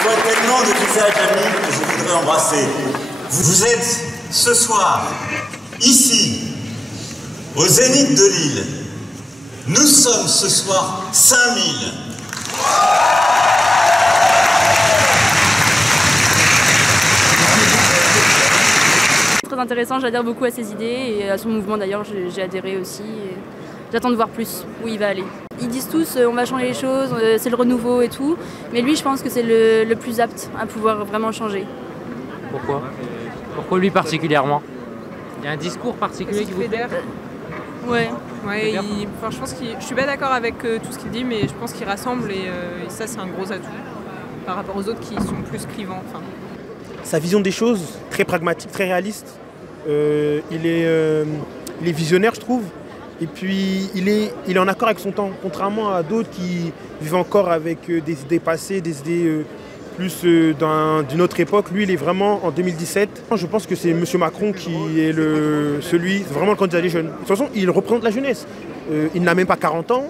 Je vois tellement de visages amis que je voudrais embrasser. Vous êtes ce soir, ici, au Zénith de Lille. Nous sommes ce soir 5000. Très intéressant, j'adhère beaucoup à ses idées et à son mouvement d'ailleurs, j'ai adhéré aussi. J'attends de voir plus où il va aller. Ils disent tous on va changer les choses, c'est le renouveau et tout, mais lui je pense que c'est le plus apte à pouvoir vraiment changer. Pourquoi? Pourquoi lui particulièrement? Il y a un discours particulier qui vous plaît? Ouais. Ouais, je pense je suis pas d'accord avec tout ce qu'il dit, mais je pense qu'il rassemble et ça c'est un gros atout par rapport aux autres qui sont plus clivants. Enfin. Sa vision des choses, très pragmatique, très réaliste. Il est visionnaire, je trouve. Et puis, il est en accord avec son temps, contrairement à d'autres qui vivent encore avec des idées passées, des idées plus d'une autre époque. Lui, il est vraiment en 2017. Je pense que c'est M. Macron qui est vraiment le candidat des jeunes. De toute façon, il représente la jeunesse. Il n'a même pas 40 ans.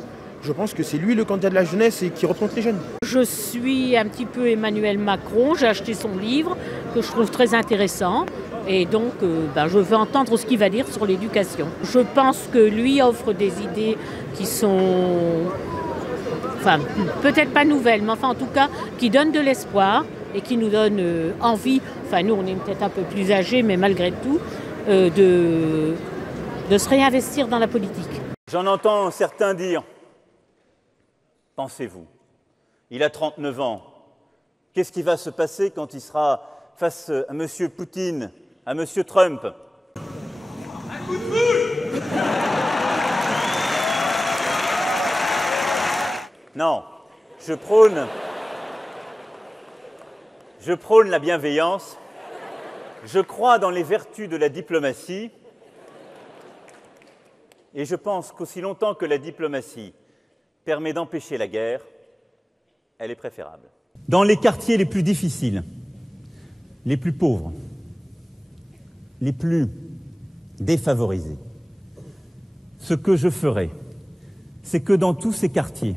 Je pense que c'est lui le candidat de la jeunesse et qui représente les jeunes. Je suis un petit peu Emmanuel Macron. J'ai acheté son livre que je trouve très intéressant. Et donc, je veux entendre ce qu'il va dire sur l'éducation. Je pense que lui offre des idées qui sont, peut-être pas nouvelles, mais en tout cas, qui donnent de l'espoir et qui nous donnent envie, nous on est peut-être un peu plus âgés, mais malgré tout, de se réinvestir dans la politique. J'en entends certains dire, pensez-vous, il a 39 ans, qu'est-ce qui va se passer quand il sera face à M. Poutine, à M. Trump? Un coup de foule! Non, je prône la bienveillance, je crois dans les vertus de la diplomatie et je pense qu'aussi longtemps que la diplomatie permet d'empêcher la guerre, elle est préférable. Dans les quartiers les plus difficiles, les plus pauvres, les plus défavorisés, ce que je ferai, c'est que dans tous ces quartiers,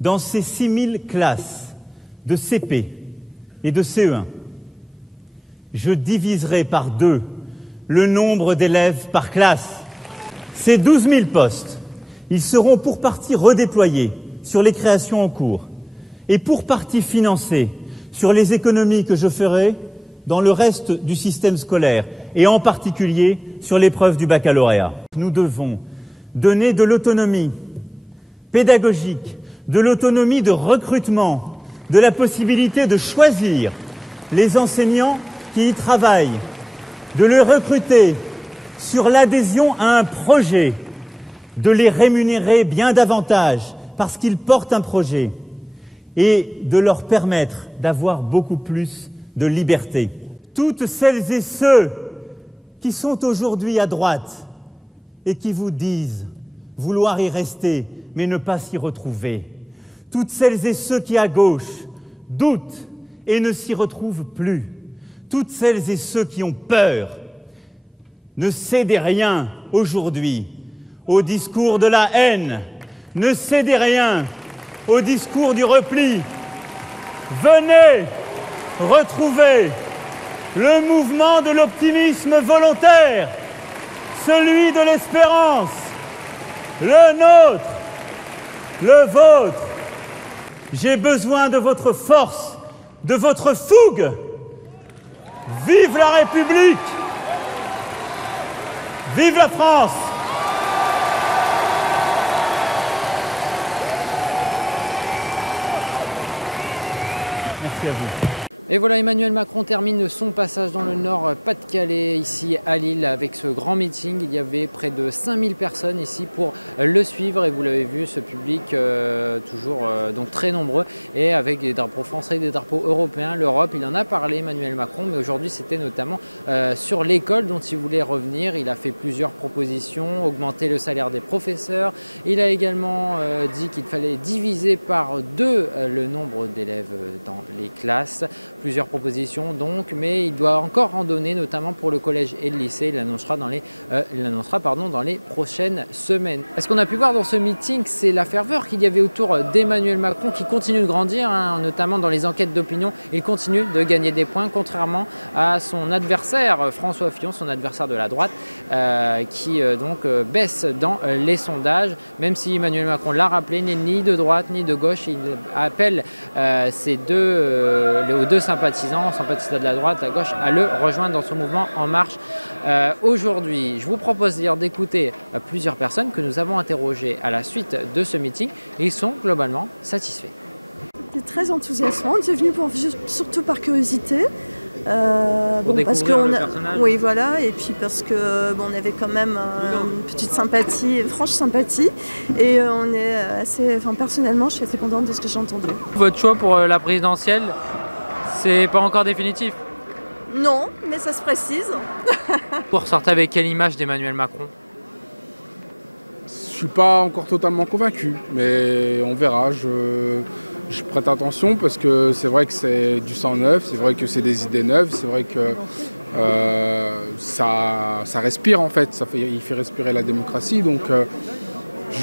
dans ces 6000 classes de CP et de CE1, je diviserai par 2 le nombre d'élèves par classe. Ces 12 000 postes, ils seront pour partie redéployés sur les créations en cours et pour partie financés sur les économies que je ferai dans le reste du système scolaire et en particulier sur l'épreuve du baccalauréat. Nous devons donner de l'autonomie pédagogique, de l'autonomie de recrutement, de la possibilité de choisir les enseignants qui y travaillent, de les recruter sur l'adhésion à un projet, de les rémunérer bien davantage parce qu'ils portent un projet et de leur permettre d'avoir beaucoup plus de liberté. Toutes celles et ceux qui sont aujourd'hui à droite et qui vous disent vouloir y rester mais ne pas s'y retrouver, toutes celles et ceux qui à gauche doutent et ne s'y retrouvent plus, toutes celles et ceux qui ont peur, ne cédez rien aujourd'hui au discours de la haine, ne cédez rien au discours du repli. Venez retrouver le mouvement de l'optimisme volontaire, celui de l'espérance, le nôtre, le vôtre. J'ai besoin de votre force, de votre fougue. Vive la République! Vive la France! Merci à vous. Et voilà, Emmanuel Macron termine son passage dans le Nord-Pas-de-Calais, ici à Lille, avec ce grand meeting. Il y avait près de 5000 personnes ici pour le suivre. Et vous l'avez vu, ce public toujours donc très nombreux et avec des drapeaux français, des drapeaux européens. L'Europe, il en a parlé, Emmanuel Macron, mais aujourd'hui, c'était notamment sur l'école dont il voulait revenir. Il a fait plusieurs propositions, augmenter le salaire des professeurs. Il a également dit qu'il fallait diviser par 2 le nombre d'élèves dans les classes plusieurs propositions donc, mais il doit encore en donner, notamment pour le collège et le lycée. Il l'annoncera dans les prochaines semaines. Ce qu'on a pu voir dans ce meeting, c'est la ferveur qu'il y avait autour d'Emmanuel Macron qui continue de grandir, notamment dans les enquêtes d'opinion. Il continue de gagner des points, contrairement à son adversaire François Fillon, son adversaire de la droite, qui baisse dans les sondages, même si Emmanuel Macron l'a rappelé, n'est ni de droite ni de gauche. Il appelle aux deux sympathisants de la droite, à gauche, à le rejoindre dans son mouvement En Marche. Aujourd'hui, je vous propose d'ailleurs d'écouter plusieurs personnes que nous avons interrogées à la suite de ce meeting. Ils sont globalement satisfaits. C'était très enthousiasmant. On est venu surtout par curiosité. Parce que oui, voilà, et puis parce que on avait quand même une petite sympathie, une franche sympathie, et on est personnellement, je suis assez contente de ce que j'ai entendu. Votre choix pour la présidentielle, c'est pas encore définitif? Non, mais ça se précise. Vous ressortez avec quelle image d'Emmanuel Macron? Je suis pas encore totalement convaincu, mais on verra. Je prête attention parce que c'est vrai que c'est du sang neuf, c'est vrai que c'est des idées neuves, c'est vrai que ça respire en fait, il fait respirer la démocratie. Donc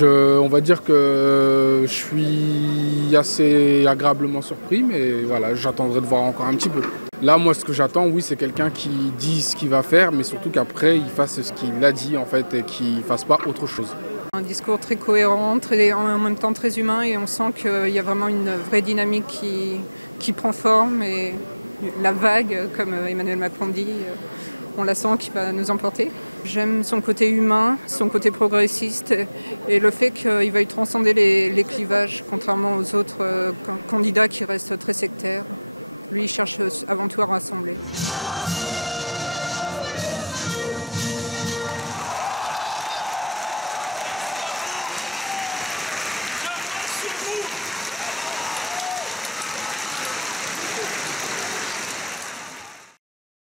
on va dire que je suis assez agréablement surpris, mais voilà, j'attendrai de voir encore un petit peu. Là, moi, ce que j'attends, oui, c'est quelqu'un qui dit ce qu'il va faire, mais surtout qu'après, il fasse ce qu'il a dit en fait et qu'il ne fasse pas autre chose. Un discours très cohérent, en même temps très humain, et on sent qu'il y a vraiment une vraie dynamique qui prend forme, et la vague, comme Emmanuel Macron dit, on la sent qui va nous emporter. J'aime son côté humain, son côté progressiste, et le fait qu'il veuille transcender les clivages, contrairement aux autres candidats qui restent très sectaires. Lui, il cherche avant tout à rassembler.